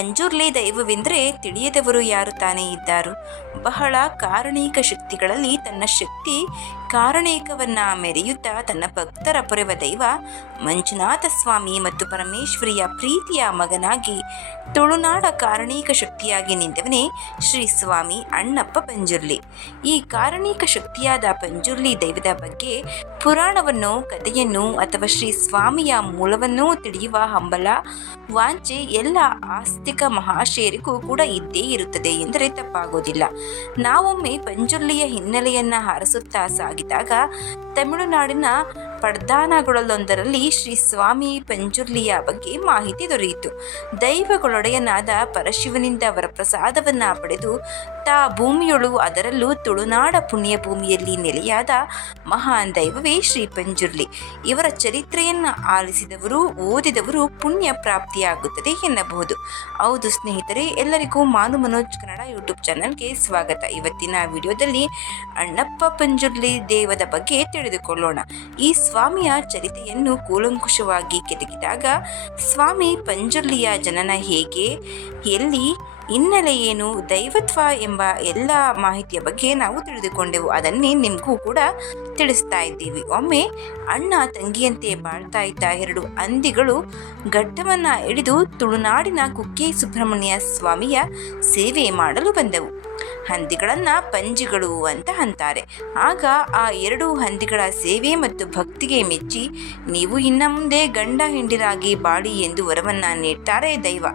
ಪಂಜುರ್ಲಿ ದೈವವೆಂದರೆ ತಿಳಿಯದವರು ಯಾರು ತಾನೇ ಇದ್ದಾರು. ಬಹಳ ಕಾರಣೀಕ ಶಕ್ತಿಗಳಲ್ಲಿ ತನ್ನ ಶಕ್ತಿ ಕಾರಣೇಕವನ್ನ ಮೆರೆಯುತ್ತಾ ತನ್ನ ಭಕ್ತರ ಪೊರೆವ ದೈವ ಮಂಜುನಾಥ ಸ್ವಾಮಿ ಮತ್ತು ಪರಮೇಶ್ವರಿಯ ಪ್ರೀತಿಯ ಮಗನಾಗಿ ತುಳುನಾಡ ಕಾರಣೀಕ ಶಕ್ತಿಯಾಗಿ ನಿಂತವನೇ ಶ್ರೀ ಸ್ವಾಮಿ ಅಣ್ಣಪ್ಪ ಪಂಜುರ್ಲಿ. ಈ ಕಾರಣೀಕ ಶಕ್ತಿಯಾದ ಪಂಜುರ್ಲಿ ದೈವದ ಬಗ್ಗೆ ಪುರಾಣವನ್ನು, ಕಥೆಯನ್ನು ಅಥವಾ ಶ್ರೀ ಸ್ವಾಮಿಯ ಮೂಲವನ್ನೂ ತಿಳಿಯುವ ಹಂಬಲ, ವಾಂಚೆ ಎಲ್ಲ ಆಸ್ತಿಕ ಮಹಾಶಯರಿಗೂ ಕೂಡ ಇದ್ದೇ ಇರುತ್ತದೆ ಎಂದರೆ ತಪ್ಪಾಗೋದಿಲ್ಲ. ನಾವೊಮ್ಮೆ ಪಂಜುರ್ಲಿಯ ಹಿನ್ನೆಲೆಯನ್ನು ಹಾರಿಸುತ್ತಾ ಸಾಗಿದಾಗ ತಮಿಳುನಾಡಿನ ಪಡ್ದಾನಗಳಲ್ಲೊಂದರಲ್ಲಿ ಶ್ರೀ ಸ್ವಾಮಿ ಪಂಜುರ್ಲಿಯ ಬಗ್ಗೆ ಮಾಹಿತಿ ದೊರೆಯಿತು. ದೈವಗಳೊಡೆಯನಾದ ಪರಶಿವನಿಂದ ಅವರ ಪ್ರಸಾದವನ್ನು ಪಡೆದು ತಾ ಭೂಮಿಯೊಳು ಅದರಲ್ಲೂ ತುಳುನಾಡ ಪುಣ್ಯ ಭೂಮಿಯಲ್ಲಿ ನೆಲೆಯಾದ ಮಹಾನ್ ದೈವವೇ ಶ್ರೀ ಪಂಜುರ್ಲಿ. ಇವರ ಚರಿತ್ರೆಯನ್ನ ಆಲಿಸಿದವರು, ಓದಿದವರು ಪುಣ್ಯ ಪ್ರಾಪ್ತಿಯಾಗುತ್ತದೆ ಎನ್ನಬಹುದು. ಹೌದು ಸ್ನೇಹಿತರೆ, ಎಲ್ಲರಿಗೂ ಮಾನು ಮನೋಜ್ ಕನ್ನಡ ಯೂಟ್ಯೂಬ್ ಚಾನಲ್ಗೆ ಸ್ವಾಗತ. ಇವತ್ತಿನ ವಿಡಿಯೋದಲ್ಲಿ ಅಣ್ಣಪ್ಪ ಪಂಜುರ್ಲಿ ದೇವದ ಬಗ್ಗೆ ತಿಳಿದುಕೊಳ್ಳೋಣ. ಈ ಸ್ವಾಮಿಯ ಚರಿತೆಯನ್ನು ಕೂಲಂಕುಷವಾಗಿ ಕೆದಕಿದಾಗ ಸ್ವಾಮಿ ಪಂಜುರ್ಲಿಯ ಜನನ ಹೇಗೆ? ಎಲ್ಲಿ? ಹಿನ್ನೆಲೆ ಏನು? ದೈವತ್ವ ಎಂಬ ಎಲ್ಲ ಮಾಹಿತಿಯ ಬಗ್ಗೆ ನಾವು ತಿಳಿದುಕೊಂಡೆವು. ಅದನ್ನೇ ನಿಮಗೂ ಕೂಡ ತಿಳಿಸ್ತಾ ಇದ್ದೀವಿ. ಒಮ್ಮೆ ಅಣ್ಣ ತಂಗಿಯಂತೆ ಬಾಳ್ತಾ ಇದ್ದ ಎರಡು ಹಂದಿಗಳು ಗಡ್ಡವನ್ನ ಹಿಡಿದು ತುಳುನಾಡಿನ ಕುಕ್ಕೆ ಸುಬ್ರಹ್ಮಣ್ಯ ಸ್ವಾಮಿಯ ಸೇವೆ ಮಾಡಲು ಬಂದವು. ಹಂದಿಗಳನ್ನ ಪಂಜಿಗಳು ಅಂತ ಅಂತಾರೆ. ಆಗ ಆ ಎರಡು ಹಂದಿಗಳ ಸೇವೆ ಮತ್ತು ಭಕ್ತಿಗೆ ಮೆಚ್ಚಿ, ನೀವು ಇನ್ನ ಮುಂದೆ ಗಂಡ ಹೆಂಡಿರಾಗಿ ಬಾಳಿ ಎಂದು ವರವನ್ನ ನೀಡ್ತಾರೆ ದೈವ.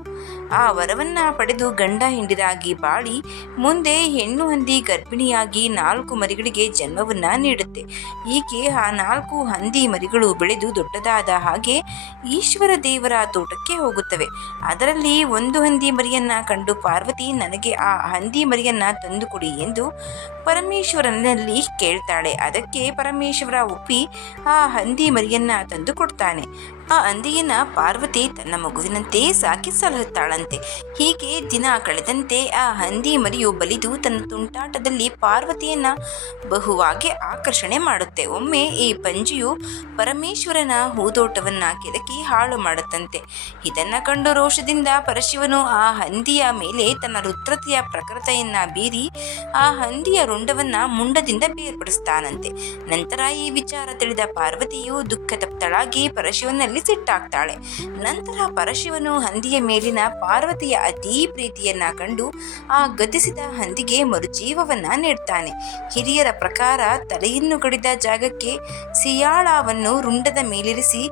ಆ ವರವನ್ನ ಪಡೆದು ಗಂಡ ಹೆಂಡಿರಾಗಿ ಬಾಳಿ ಮುಂದೆ ಹೆಣ್ಣು ಹಂದಿ ಗರ್ಭಿಣಿಯಾಗಿ ನಾಲ್ಕು ಮರಿಗಳಿಗೆ ಜನ್ಮವನ್ನ ನೀಡುತ್ತೆ. ಹೀಗೆ ಆ ನಾಲ್ಕು ಹಂದಿ ಮರಿಗಳು ಬೆಳೆದು ದೊಡ್ಡದಾದ ಹಾಗೆ ಈಶ್ವರ ದೇವರ ತೋಟಕ್ಕೆ ಹೋಗುತ್ತವೆ. ಅದರಲ್ಲಿ ಒಂದು ಹಂದಿ ಮರಿಯನ್ನ ಕಂಡು ಪಾರ್ವತಿ ನನಗೆ ಆ ಹಂದಿ ಮರಿಯನ್ನ ತಂದುಕೊಡಿ ಎಂದು ಪರಮೇಶ್ವರನಲ್ಲಿ ಕೇಳ್ತಾಳೆ. ಅದಕ್ಕೆ ಪರಮೇಶ್ವರ ಒಪ್ಪಿ ಆ ಹಂದಿ ಮರಿಯನ್ನ ತಂದು ಕೊಡ್ತಾನೆ. ಆ ಹಂದಿಯನ್ನ ಪಾರ್ವತಿ ತನ್ನ ಮಗುವಿನಂತೆ ಸಾಕಿ ಸಲಹುತ್ತಾಳಂತೆ. ಹೀಗೆ ದಿನ ಕಳೆದಂತೆ ಆ ಹಂದಿ ಮರಿಯು ಬಲಿದು ತನ್ನ ತುಂಟಾಟದಲ್ಲಿ ಪಾರ್ವತಿಯನ್ನ ಬಹುವಾಗಿ ಆಕರ್ಷಣೆ ಮಾಡುತ್ತೆ. ಒಮ್ಮೆ ಈ ಪಂಜಿಯು ಪರಮೇಶ್ವರನ ಹೂದೋಟವನ್ನ ಕೆದಕಿ ಹಾಳು ಮಾಡುತ್ತಂತೆ. ಇದನ್ನ ಕಂಡು ರೋಷದಿಂದ ಪರಶಿವನು ಆ ಹಂದಿಯ ಮೇಲೆ ತನ್ನ ರುದ್ರತೆಯ ಪ್ರಕೃತೆಯನ್ನ ಬೀರಿ ಆ ಹಂದಿಯ ರುಂಡವನ್ನ ಮುಂಡದಿಂದ ಬೇರ್ಪಡಿಸ್ತಾನಂತೆ. ನಂತರ ಈ ವಿಚಾರ ತಿಳಿದ ಪಾರ್ವತಿಯು ದುಃಖ ತಪ್ತಳಾಗಿ ಪರಶಿವನಲ್ಲಿ ಸಿಟ್ಟಾಗ್ತಾಳೆ ನಂತರ ಪರಶಿವನು ಹಂದಿಯ ಮೇಲಿನ ಪಾರ್ವತಿಯ ಅತೀ ಪ್ರೀತಿಯನ್ನ ಕಂಡು ಆ ಗತಿಸಿದ ಹಂದಿಗೆ ಮರುಜೀವವನ್ನ ನೀಡ್ತಾನೆ. ಹಿರಿಯರ ಪ್ರಕಾರ ತಲೆಯನ್ನು ಕಡಿದ ಜಾಗಕ್ಕೆ ಸಿಯಾಳವನ್ನು ರುಂಡದ ಮೇಲಿರಿಸಿ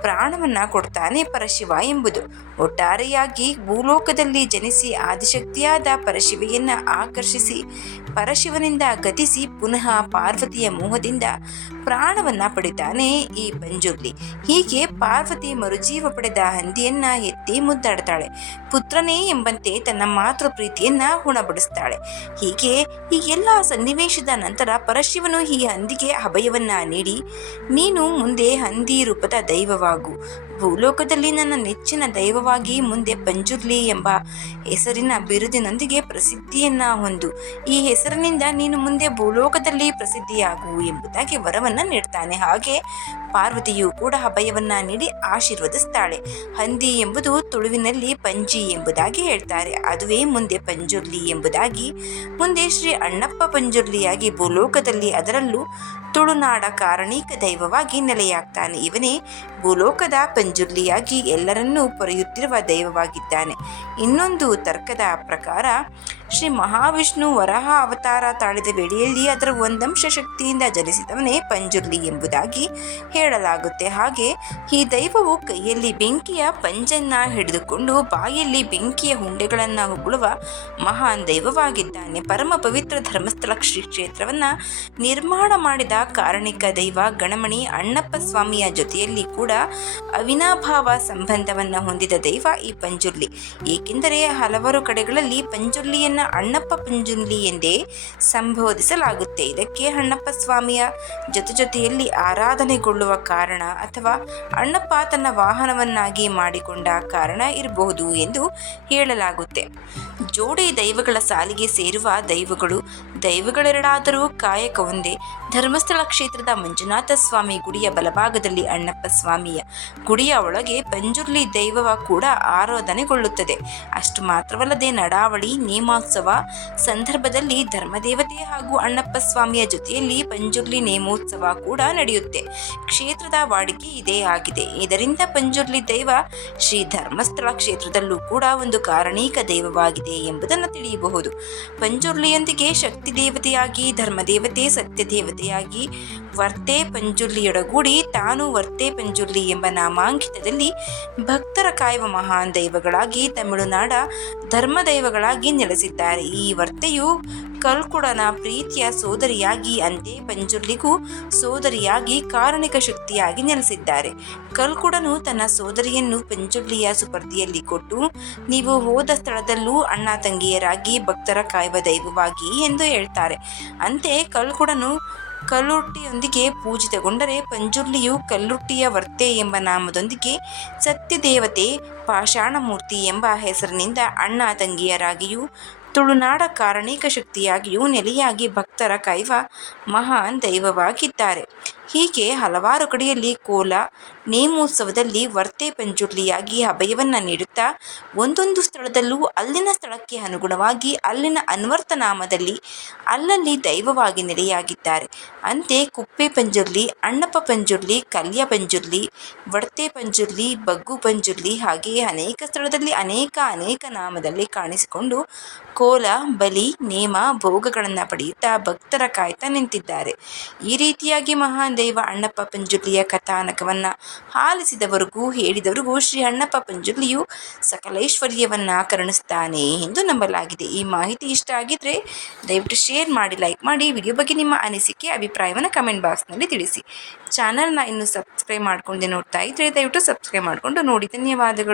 ಪ್ರಾಣವನ್ನ ಕೊಡ್ತಾನೆ ಪರಶಿವ ಎಂಬುದು. ಒಟ್ಟಾರೆಯಾಗಿ ಭೂಲೋಕದಲ್ಲಿ ಜನಿಸಿ ಆದಿಶಕ್ತಿಯಾದ ಪರಶಿವೆಯನ್ನ ಆಕರ್ಷಿಸಿ ಪರಶಿವನಿಂದ ಗತಿಸಿ ಪುನಃ ಪಾರ್ವತಿಯ ಮೋಹದಿಂದ ಪ್ರಾಣವನ್ನ ಪಡಿತಾನೆ ಈ ಪಂಜುರ್ಲಿ ಹೀಗೆ ಪಾರ್ವತಿ ಮರುಜೀವ ಪಡೆದ ಹಂದಿಯನ್ನ ಎತ್ತಿ ಮುದ್ದಾಡ್ತಾಳೆ. ಪುತ್ರನೇ ಎಂಬಂತೆ ತನ್ನ ಮಾತೃ ಪ್ರೀತಿಯನ್ನ ಹುಣಬಡಿಸ್ತಾಳೆ ಹೀಗೆ ಈ ಎಲ್ಲ ಸನ್ನಿವೇಶದ ನಂತರ ಪರಶಿವನು ಈ ಹಂದಿಗೆ ಅಭಯವನ್ನ ನೀಡಿ, ನೀನು ಮುಂದೆ ಹಂದಿ ರೂಪದ ದೈವವಾಗು. ಭೂಲೋಕದಲ್ಲಿ ನನ್ನ ನೆಚ್ಚಿನ ದೈವವಾಗಿ ಮುಂದೆ ಪಂಜುರ್ಲಿ ಎಂಬ ಹೆಸರಿನ ಬಿರುದಿನೊಂದಿಗೆ ಪ್ರಸಿದ್ಧಿಯನ್ನ ಹೊಂದು, ಈ ಹೆಸರಿನಿಂದ ನೀನು ಮುಂದೆ ಭೂಲೋಕದಲ್ಲಿ ಪ್ರಸಿದ್ಧಿಯಾಗು ಎಂಬುದಾಗಿ ವರವನ್ನ ನೀಡ್ತಾನೆ. ಹಾಗೆ ಪಾರ್ವತಿಯು ಕೂಡ ಅಭಯವನ್ನ ನೀಡಿ ಆಶೀರ್ವದಿಸ್ತಾಳೆ. ಹಂದಿ ಎಂಬುದು ತುಳುವಿನಲ್ಲಿ ಪಂಜಿ ಎಂಬುದಾಗಿ ಹೇಳ್ತಾರೆ. ಅದುವೇ ಮುಂದೆ ಪಂಜುರ್ಲಿ ಎಂಬುದಾಗಿ, ಮುಂದೆ ಶ್ರೀ ಅಣ್ಣಪ್ಪ ಪಂಜುರ್ಲಿಯಾಗಿ ಭೂಲೋಕದಲ್ಲಿ ಅದರಲ್ಲೂ ತುಳುನಾಡ ಕಾರಣೀಕ ದೈವವಾಗಿ ನೆಲೆಯಾಗ್ತಾನೆ. ಇವನೇ ಭೂಲೋಕದ ಪಂಜುರ್ಲಿಯಾಗಿ ಎಲ್ಲರನ್ನೂ ಪೊರೆಯುತ್ತಿರುವ ದೈವವಾಗಿದ್ದಾನೆ. ಇನ್ನೊಂದು ತರ್ಕದ ಪ್ರಕಾರ ಶ್ರೀ ಮಹಾವಿಷ್ಣು ವರಹ ಅವತಾರ ತಾಳಿದ ವೇಳೆಯಲ್ಲಿ ಅದರ ಒಂದಂಶ ಶಕ್ತಿಯಿಂದ ಜನಿಸಿದವನೇ ಪಂಜುರ್ಲಿ ಎಂಬುದಾಗಿ ಹೇಳಲಾಗುತ್ತೆ. ಹಾಗೆ ಈ ದೈವವು ಕೈಯಲ್ಲಿ ಬೆಂಕಿಯ ಪಂಜನ್ನ ಹಿಡಿದುಕೊಂಡು ಬಾಯಲ್ಲಿ ಬೆಂಕಿಯ ಹುಂಡೆಗಳನ್ನು ಉಗುಳುವ ಮಹಾನ್ ದೈವವಾಗಿದ್ದಾನೆ. ಪರಮ ಪವಿತ್ರ ಧರ್ಮಸ್ಥಳ ಶ್ರೀ ಕ್ಷೇತ್ರವನ್ನ ನಿರ್ಮಾಣ ಮಾಡಿದ ಕಾರಣಿಕ ದೈವ ಗಣಮಣಿ ಅಣ್ಣಪ್ಪ ಸ್ವಾಮಿಯ ಜೊತೆಯಲ್ಲಿ ಕೂಡ ಅವಿನಾಭಾವ ಸಂಬಂಧವನ್ನ ಹೊಂದಿದ ದೈವ ಈ ಪಂಜುರ್ಲಿ. ಏಕೆಂದರೆ ಹಲವಾರು ಕಡೆಗಳಲ್ಲಿ ಪಂಜುರ್ಲಿಯನ್ನ ಅಣ್ಣಪ್ಪ ಪಂಜುರ್ಲಿ ಎಂದೇ ಸಂಬೋಧಿಸಲಾಗುತ್ತೆ. ಇದಕ್ಕೆ ಅಣ್ಣಪ್ಪ ಸ್ವಾಮಿಯ ಜೊತೆ ಜೊತೆಯಲ್ಲಿ ಆರಾಧನೆಗೊಳ್ಳುವ ಕಾರಣ ಅಥವಾ ಅಣ್ಣಪ್ಪ ತನ್ನ ವಾಹನವನ್ನಾಗಿ ಮಾಡಿಕೊಂಡ ಕಾರಣ ಇರಬಹುದು ಎಂದು ಹೇಳಲಾಗುತ್ತೆ. ಜೋಡಿ ದೈವಗಳ ಸಾಲಿಗೆ ಸೇರುವ ದೈವಗಳು ದೈವಗಳೆರಡಾದರೂ ಕಾಯಕ ಒಂದೇ. ಧರ್ಮಸ್ಥಳ ಕ್ಷೇತ್ರದ ಮಂಜುನಾಥ ಸ್ವಾಮಿ ಗುಡಿಯ ಬಲಭಾಗದಲ್ಲಿ ಅಣ್ಣಪ್ಪ ಸ್ವಾಮಿಯ ಗುಡಿಯ ಒಳಗೆ ಪಂಜುರ್ಲಿ ದೈವವ ಕೂಡ ಆರಾಧನೆಗೊಳ್ಳುತ್ತದೆ. ಅಷ್ಟು ಮಾತ್ರವಲ್ಲದೆ ನಡಾವಳಿ ನೇಮೋತ್ಸವ ಸಂದರ್ಭದಲ್ಲಿ ಧರ್ಮದೇವತೆ ಹಾಗೂ ಅಣ್ಣಪ್ಪ ಸ್ವಾಮಿಯ ಜೊತೆಯಲ್ಲಿ ಪಂಜುರ್ಲಿ ನೇಮೋತ್ಸವ ಕೂಡ ನಡೆಯುತ್ತೆ. ಕ್ಷೇತ್ರದ ವಾಡಿಕೆ ಇದೇ ಆಗಿದೆ. ಇದರಿಂದ ಪಂಜುರ್ಲಿ ದೈವ ಶ್ರೀ ಧರ್ಮಸ್ಥಳ ಕ್ಷೇತ್ರದಲ್ಲೂ ಕೂಡ ಒಂದು ಕಾರಣೀಕ ದೈವವಾಗಿದೆ ಎಂಬುದನ್ನು ತಿಳಿಯಬಹುದು. ಪಂಜುರ್ಲಿಯೊಂದಿಗೆ ಶಕ್ತಿ ದೇವತೆಯಾಗಿ, ಧರ್ಮದೇವತೆ ಸತ್ಯ ದೇವತೆಯಾಗಿ ವರ್ತೆ ಪಂಜುರ್ಲಿಯೊಡಗೂಡಿ ತಾನು ವರ್ತೆ ಪಂಜುರ್ಲಿ ಎಂಬ ನಾಮಾಂಕಿತದಲ್ಲಿ ಭಕ್ತರ ಕಾಯುವ ಮಹಾನ್ ದೈವಗಳಾಗಿ ತಮಿಳುನಾಡ ಧರ್ಮ ದೈವಗಳಾಗಿ ನೆಲೆಸಿದ್ದಾರೆ ಈ ವರ್ತೆಯು ಕಲ್ಕುಡನ ಪ್ರೀತಿಯ ಸೋದರಿಯಾಗಿ, ಅಂತೆ ಪಂಜುರ್ಲಿಗೂ ಸೋದರಿಯಾಗಿ ಕಾರಣಿಕ ಶಕ್ತಿಯಾಗಿ ನೆಲೆಸಿದ್ದಾರೆ. ಕಲ್ಕುಡನು ತನ್ನ ಸೋದರಿಯನ್ನು ಪಂಜುರ್ಲಿಯ ಸುಪರ್ದಿಯಲ್ಲಿ ಕೊಟ್ಟು, ನೀವು ಹೋದ ಸ್ಥಳದಲ್ಲೂ ಅಣ್ಣ ತಂಗಿಯರಾಗಿ ಭಕ್ತರ ಕಾಯುವ ದೈವವಾಗಿ ಎಂದು ಹೇಳ್ತಾರೆ. ಅಂತೆ ಕಲ್ಕುಡನು ಕಲ್ಲುಟ್ಟಿಯೊಂದಿಗೆ ಪೂಜಿತಗೊಂಡರೆ ಪಂಜುರ್ಲಿಯು ಕಲ್ಲುಟ್ಟಿಯ ವರ್ತೆ ಎಂಬ ನಾಮದೊಂದಿಗೆ ಸತ್ಯದೇವತೆ ಪಾಷಾಣಮೂರ್ತಿ ಎಂಬ ಹೆಸರಿನಿಂದ ಅಣ್ಣ ತಂಗಿಯರಾಗಿಯೂ ತುಳುನಾಡ ಕಾರಣೀಕ ಶಕ್ತಿಯಾಗಿಯೂ ನೆಲೆಯಾಗಿ ಭಕ್ತರ ಕೈವ ಮಹಾನ್ ದೈವವಾಗಿದ್ದಾರೆ. ಹೀಗೆ ಹಲವಾರು ಕಡೆಯಲ್ಲಿ ಕೋಲ, ನೇಮೋತ್ಸವದಲ್ಲಿ ವರ್ತೆ ಪಂಜುರ್ಲಿಯಾಗಿ ಅಭಯವನ್ನು ನೀಡುತ್ತಾ, ಒಂದೊಂದು ಸ್ಥಳದಲ್ಲೂ ಅಲ್ಲಿನ ಸ್ಥಳಕ್ಕೆ ಅನುಗುಣವಾಗಿ ಅಲ್ಲಿನ ಅನ್ವರ್ಥ ನಾಮದಲ್ಲಿ ಅಲ್ಲಲ್ಲಿ ದೈವವಾಗಿ ನೆಲೆಯಾಗಿದ್ದಾರೆ. ಅಂತೆ ಕುಪ್ಪೆ ಪಂಜುರ್ಲಿ, ಅಣ್ಣಪ್ಪ ಪಂಜುರ್ಲಿ, ಕಲ್ಯ ಪಂಜುರ್ಲಿ, ವರ್ತೆ ಪಂಜುರ್ಲಿ, ಬಗ್ಗು ಪಂಜುರ್ಲಿ ಹಾಗೆಯೇ ಅನೇಕ ಸ್ಥಳದಲ್ಲಿ ಅನೇಕ ಅನೇಕ ನಾಮದಲ್ಲಿ ಕಾಣಿಸಿಕೊಂಡು ಕೋಲ, ಬಲಿ, ನೇಮ, ಭೋಗಗಳನ್ನು ಪಡೆಯುತ್ತಾ ಭಕ್ತರ ಕಾಯ್ತಾ ನಿಂತಿದ್ದಾರೆ. ಈ ರೀತಿಯಾಗಿ ಮಹಾನ್ ದೈವ ಅಣ್ಣಪ್ಪ ಪಂಜುಲಿಯ ಕಥಾನಕವನ್ನು ಆಲಿಸಿದವರಿಗೂ ಹೇಳಿದವರಿಗೂ ಶ್ರೀ ಅಣ್ಣಪ್ಪ ಪಂಜುಲಿಯು ಸಕಲೈಶ್ವರ್ಯವನ್ನ ಕರುಣಿಸ್ತಾನೆ ಎಂದು ನಂಬಲಾಗಿದೆ. ಈ ಮಾಹಿತಿ ಇಷ್ಟ ಆಗಿದ್ರೆ ದಯವಿಟ್ಟು ಶೇರ್ ಮಾಡಿ, ಲೈಕ್ ಮಾಡಿ, ವಿಡಿಯೋ ಬಗ್ಗೆ ನಿಮ್ಮ ಅನಿಸಿಕೆ, ಅಭಿಪ್ರಾಯವನ್ನು ಕಮೆಂಟ್ ಬಾಕ್ಸ್ನಲ್ಲಿ ತಿಳಿಸಿ. ಚಾನಲ್ನ ಇನ್ನು ಸಬ್ಸ್ಕ್ರೈಬ್ ಮಾಡ್ಕೊಂಡೆ ನೋಡ್ತಾ ಇದ್ದರೆ ದಯವಿಟ್ಟು ಸಬ್ಸ್ಕ್ರೈಬ್ ಮಾಡಿಕೊಂಡು ನೋಡಿ. ಧನ್ಯವಾದಗಳು.